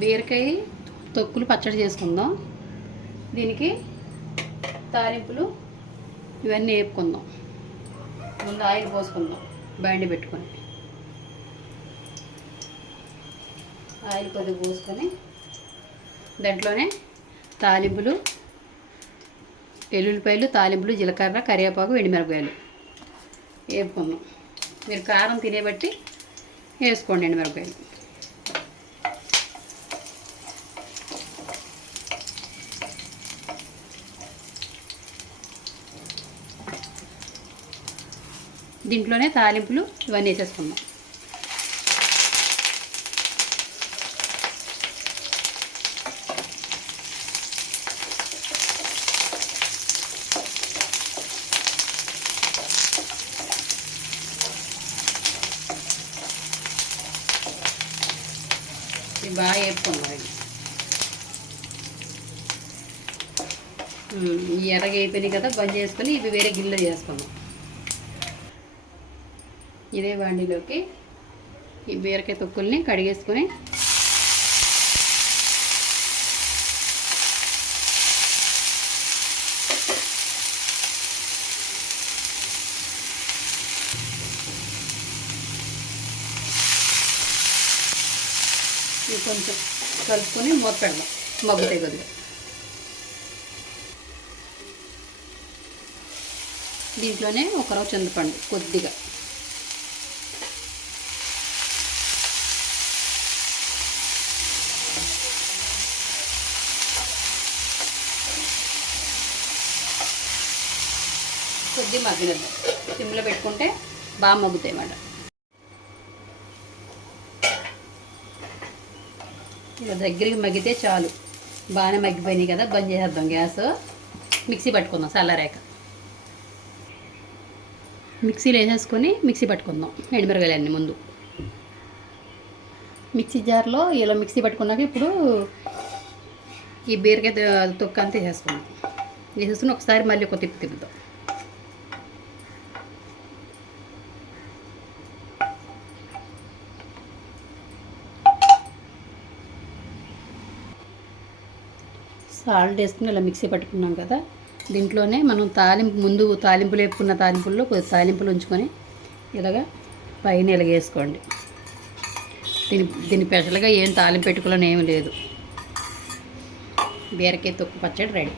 బీరకాయ తొక్కులు పచ్చడి చేసుకుందాం. దీనికి తాలింపులు ఇవన్నీ వేపుకుందాం. ముందు ఆయిల్ పోసుకుందాం. బండి పెట్టుకొని ఆయిల్ కొద్దిగా పోసుకొని దాంట్లోనే తాలింపులు, ఎల్లుల్లిపాయలు, తాలింపులు, జీలకర్ర, కరివేపాకు, ఎండుమిరపకాయలు వేపుకుందాం. మీరు కారం తినేబట్టి వేసుకోండి ఎండుమిరపకాయలు. దీంట్లోనే తాలింపులు ఇవన్నీ వేసేసుకుందాం. ఇవి బాగా వేపుకున్నాం. ఈ ఎర్రగా అయిపోయినాయి కదా, బంద్ చేసుకొని ఇవి వేరే గిన్నెలో చేసుకుందాం. ఇదే వాండిలోకి ఈ బీరకాయ తొక్కుల్ని కడిగేసుకొని ఇవి కొంచెం కలుపుకొని మూత పెడదాం. మగ్గుతాయి కొద్దిగా. దీంట్లోనే ఒక రవ్వ చింతపండు కొద్దిగా, కొద్దిగా మగ్గినద్దాం. సిమ్లో పెట్టుకుంటే బాగా మగ్గుతాయి అన్నమాట. ఇలా దగ్గరికి మగ్గితే చాలు. బాగానే మగ్గిపోయినాయి కదా, బంద్ చేసేద్దాం గ్యాస్. మిక్సీ పట్టుకుందాం చల్లారాక. మిక్సీలో వేసేసుకొని మిక్సీ పట్టుకుందాం ఎండుమిరపకాయలన్నీ. ముందు మిక్సీ జార్లో ఇలా మిక్సీ పట్టుకున్నాక ఇప్పుడు ఈ బీరకాయ తొక్క అంతా వేసేసుకుందాం. వేసేసుకుని ఒకసారి మళ్ళీ ఒక తిప్పుదాం. సాల్ట్ వేసుకుని ఇలా మిక్సీ పట్టుకున్నాం కదా, దీంట్లోనే మనం ముందు తాలింపులు వేపుకున్న తాలింపుల్లో కొద్ది తాలింపులు ఉంచుకొని ఇలాగా పైన ఇలాగ వేసుకోండి. దీని స్పెషల్గా ఏం తాలింపు పెట్టుకోవాలని ఏమీ లేదు. బీరకాయ తొక్కు పచ్చడి రెడీ.